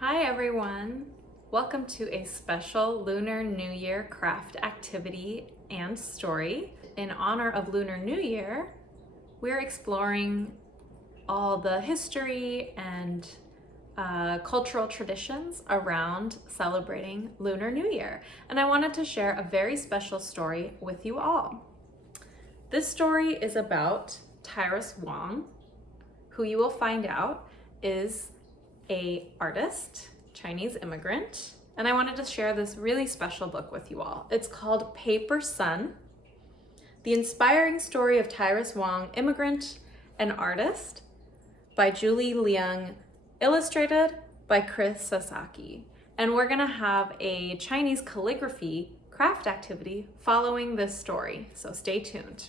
Hi everyone! Welcome to a special Lunar New Year craft activity and story. In honor of Lunar New Year, we're exploring all the history and cultural traditions around celebrating Lunar New Year. And I wanted to share a very special story with you all. This story is about Tyrus Wang, who you will find out is an artist, Chinese immigrant, and I wanted to share this really special book with you all. It's called Paper Sun, The Inspiring Story of Tyrus Wang, Immigrant and Artist, by Julie Liang, illustrated by Chris Sasaki. And we're gonna have a Chinese calligraphy craft activity following this story, so stay tuned.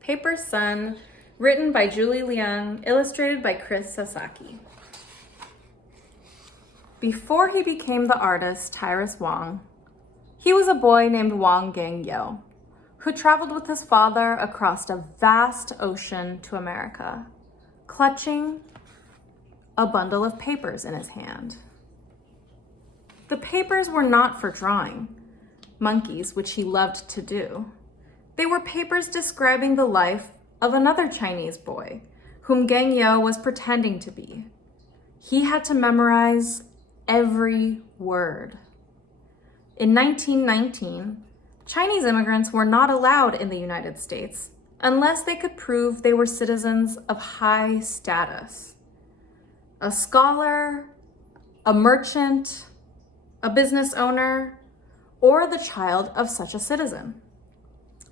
Paper Sun, written by Julie Liang, illustrated by Chris Sasaki. Before he became the artist Tyrus Wang, he was a boy named Wang Gengyou, who traveled with his father across a vast ocean to America, clutching a bundle of papers in his hand. The papers were not for drawing monkeys, which he loved to do. They were papers describing the life of another Chinese boy, whom Gengyou was pretending to be. He had to memorize every word. In 1919, Chinese immigrants were not allowed in the United States unless they could prove they were citizens of high status. A scholar, a merchant, a business owner, or the child of such a citizen.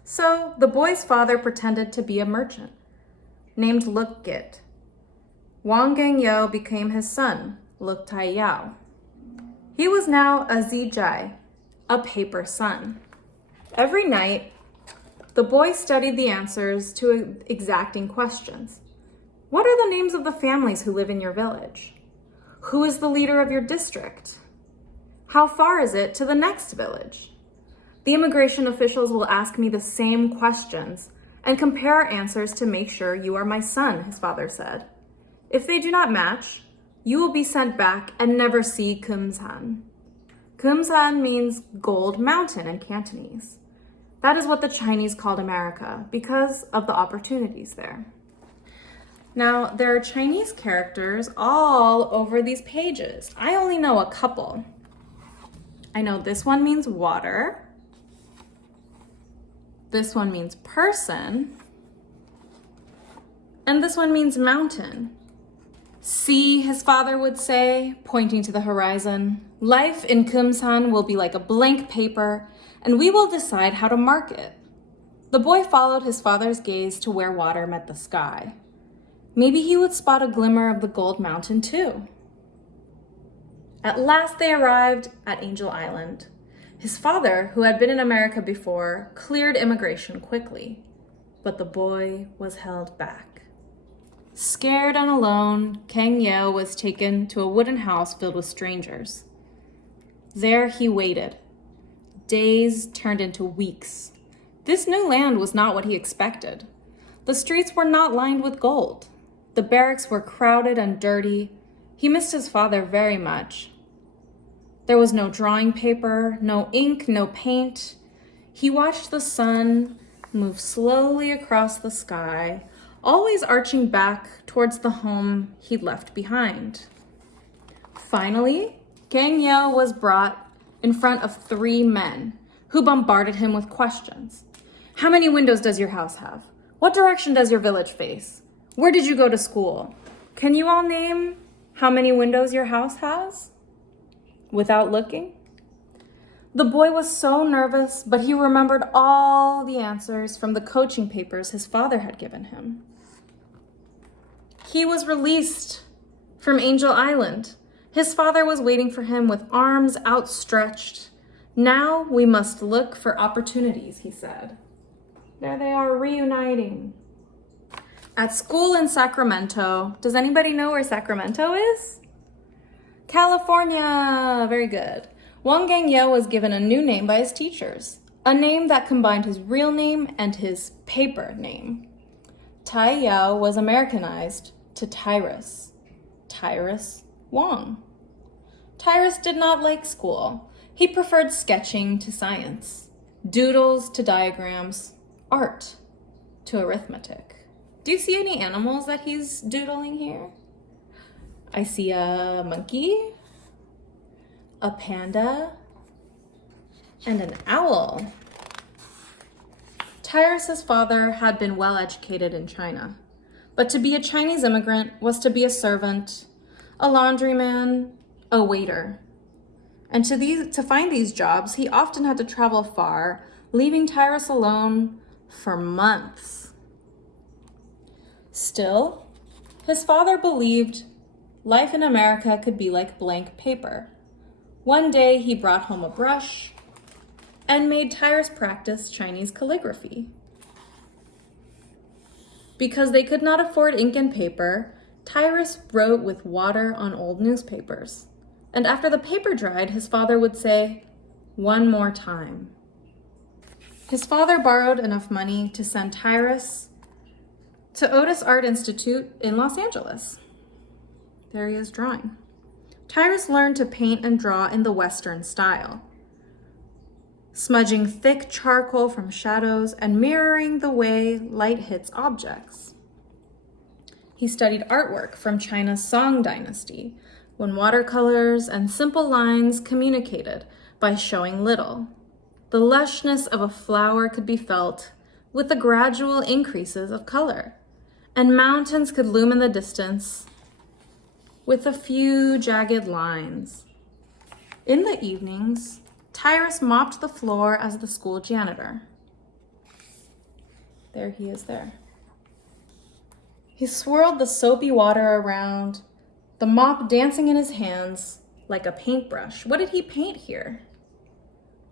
So the boy's father pretended to be a merchant named Luk Git. Wang Gengyou became his son, Luk Taiyao. He was now a Zijai, a paper sun. Every night, the boy studied the answers to exacting questions. What are the names of the families who live in your village? Who is the leader of your district? How far is it to the next village? The immigration officials will ask me the same questions and compare our answers to make sure you are my son, his father said. If they do not match, you will be sent back and never see Kumsan. Kumsan means gold mountain in Cantonese. That is what the Chinese called America because of the opportunities there. Now, there are Chinese characters all over these pages. I only know a couple. I know this one means water. This one means person. And this one means mountain. See, his father would say, pointing to the horizon, life in Kumsan will be like a blank paper, and we will decide how to mark it. The boy followed his father's gaze to where water met the sky. Maybe he would spot a glimmer of the gold mountain too. At last they arrived at Angel Island. His father, who had been in America before, cleared immigration quickly, but the boy was held back. Scared and alone, Gengyou was taken to a wooden house filled with strangers. There he waited. Days turned into weeks. This new land was not what he expected. The streets were not lined with gold. The barracks were crowded and dirty. He missed his father very much. There was no drawing paper, no ink, no paint. He watched the sun move slowly across the sky, always arching back towards the home he'd left behind. Finally, Gengyou was brought in front of 3 men who bombarded him with questions. How many windows does your house have? What direction does your village face? Where did you go to school? Can you all name how many windows your house has? Without looking? The boy was so nervous, but he remembered all the answers from the coaching papers his father had given him. He was released from Angel Island. His father was waiting for him with arms outstretched. Now we must look for opportunities, he said. There they are reuniting. At school in Sacramento, does anybody know where Sacramento is? California, very good. Wang Gengyou was given a new name by his teachers, a name that combined his real name and his paper name. Taiyao was Americanized to Tyrus Wang. Tyrus did not like school. He preferred sketching to science, doodles to diagrams, art to arithmetic. Do you see any animals that he's doodling here? I see a monkey, a panda, and an owl. Tyrus's father had been well educated in China, but to be a Chinese immigrant was to be a servant, a laundryman, a waiter. And to find these jobs, he often had to travel far, leaving Tyrus alone for months. Still, his father believed life in America could be like blank paper. One day he brought home a brush and made Tyrus practice Chinese calligraphy. Because they could not afford ink and paper, Tyrus wrote with water on old newspapers. And after the paper dried, his father would say, "One more time." His father borrowed enough money to send Tyrus to Otis Art Institute in Los Angeles. There he is drawing. Tyrus learned to paint and draw in the Western style, smudging thick charcoal from shadows and mirroring the way light hits objects. He studied artwork from China's Song Dynasty, when watercolors and simple lines communicated by showing little. The lushness of a flower could be felt with the gradual increases of color, and mountains could loom in the distance with a few jagged lines. In the evenings, Tyrus mopped the floor as the school janitor. There he is there. He swirled the soapy water around, the mop dancing in his hands like a paintbrush. What did he paint here?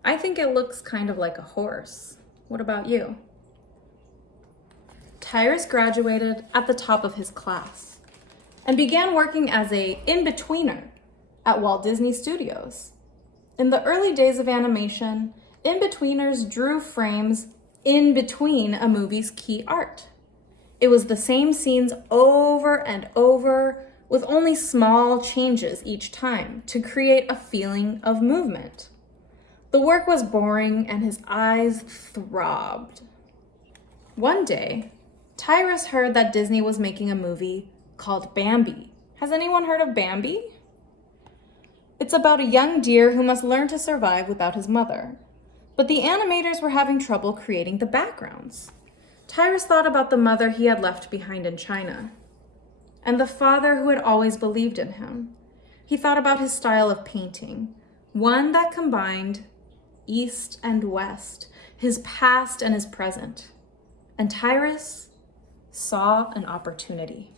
I think it looks kind of like a horse. What about you? Tyrus graduated at the top of his class and began working as an in-betweener at Walt Disney Studios. In the early days of animation, in-betweeners drew frames in between a movie's key art. It was the same scenes over and over with only small changes each time to create a feeling of movement. The work was boring and his eyes throbbed. One day, Tyrus heard that Disney was making a movie called Bambi. Has anyone heard of Bambi? It's about a young deer who must learn to survive without his mother. But the animators were having trouble creating the backgrounds. Tyrus thought about the mother he had left behind in China, and the father who had always believed in him. He thought about his style of painting, one that combined East and West, his past and his present. And Tyrus saw an opportunity.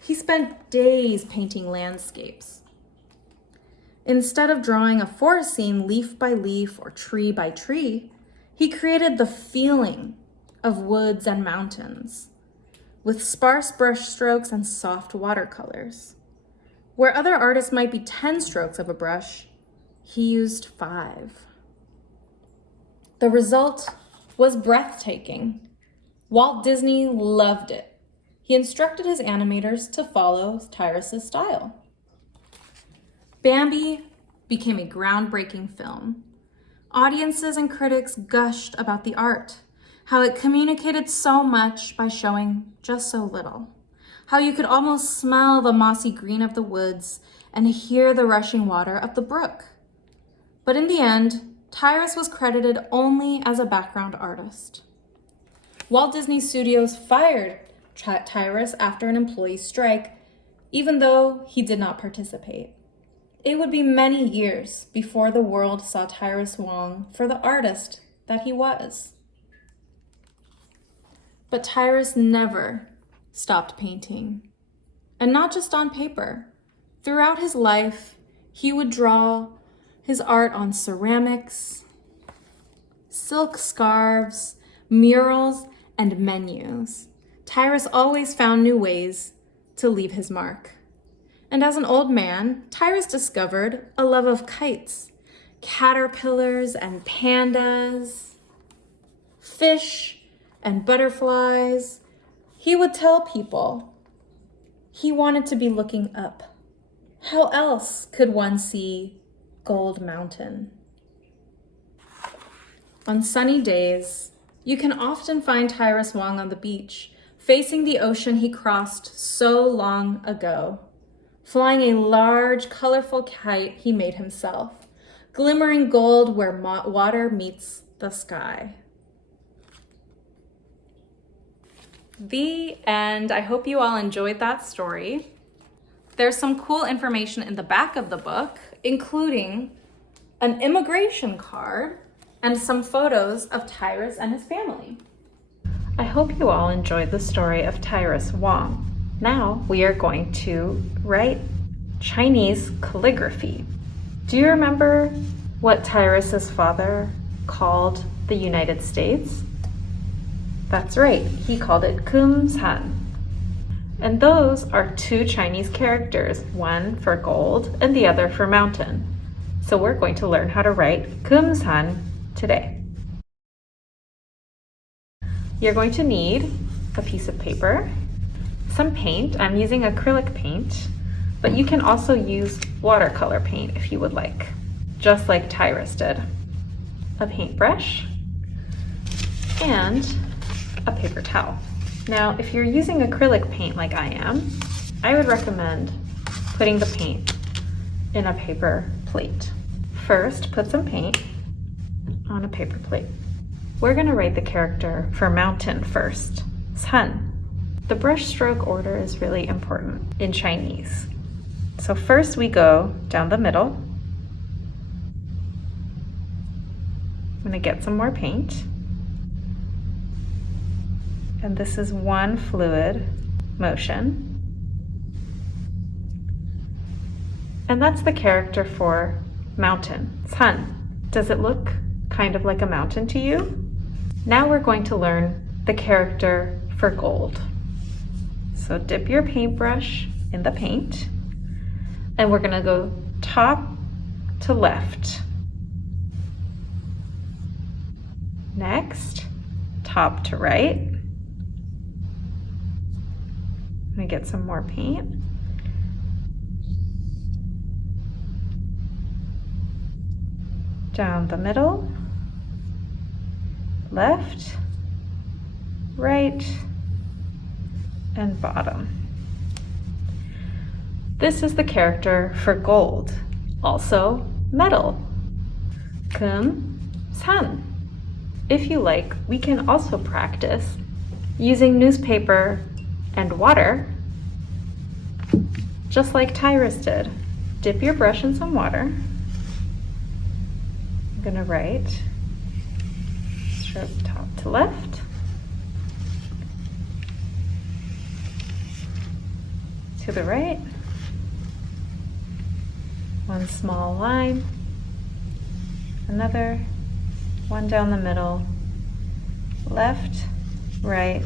He spent days painting landscapes. Instead of drawing a forest scene leaf by leaf or tree by tree, he created the feeling of woods and mountains with sparse brush strokes and soft watercolors. Where other artists might be 10 strokes of a brush, he used 5. The result was breathtaking. Walt Disney loved it. He instructed his animators to follow Tyrus's style. Bambi became a groundbreaking film. Audiences and critics gushed about the art, how it communicated so much by showing just so little, how you could almost smell the mossy green of the woods and hear the rushing water of the brook. But in the end, Tyrus was credited only as a background artist. Walt Disney Studios fired Tyrus after an employee strike, even though he did not participate. It would be many years before the world saw Tyrus Wong for the artist that he was. But Tyrus never stopped painting, and not just on paper. Throughout his life, he would draw his art on ceramics, silk scarves, murals, and menus. Tyrus always found new ways to leave his mark. And as an old man, Tyrus discovered a love of kites, caterpillars and pandas, fish and butterflies. He would tell people he wanted to be looking up, How else could one see Gold Mountain? On sunny days, you can often find Tyrus Wong on the beach, facing the ocean he crossed so long ago, flying a large, colorful kite he made himself, glimmering gold where water meets the sky. The end. I hope you all enjoyed that story. There's some cool information in the back of the book, including an immigration card and some photos of Tyrus and his family. I hope you all enjoyed the story of Tyrus Wong. Now we are going to write Chinese calligraphy. Do you remember what Tyrus's father called the United States? That's right, he called it Kumsan. And those are two Chinese characters, one for gold and the other for mountain. So we're going to learn how to write Kumsan today. You're going to need a piece of paper, some paint. I'm using acrylic paint, but you can also use watercolor paint if you would like, just like Tyrus did. A paintbrush and a paper towel. Now, if you're using acrylic paint like I am, I would recommend putting the paint in a paper plate. First, put some paint on a paper plate. We're gonna write the character for mountain first, San. The brush stroke order is really important in Chinese. So first we go down the middle. I'm gonna get some more paint. And this is one fluid motion. And that's the character for mountain, San. Does it look kind of like a mountain to you? Now we're going to learn the character for gold. So dip your paintbrush in the paint, and we're gonna go top to left. Next, top to right. I'm gonna get some more paint. Down the middle, left, right, and bottom. This is the character for gold, also metal, Kum San. If you like, we can also practice using newspaper and water, just like Tyrus did. Dip your brush in some water. I'm gonna write stroke top to left. To the right. One small line. Another. One down the middle. Left, right,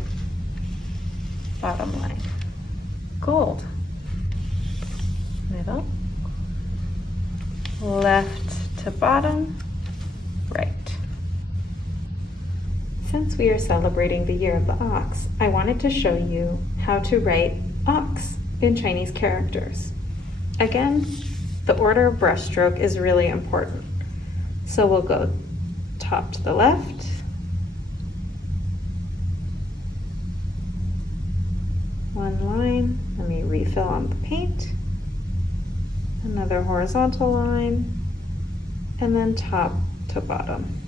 bottom line. Gold. Middle. Left to bottom. Right. Since we are celebrating the year of the ox, I wanted to show you how to write ox in Chinese characters. Again, the order of brushstroke is really important. So we'll go top to the left, one line, let me refill on the paint, another horizontal line, and then top to bottom.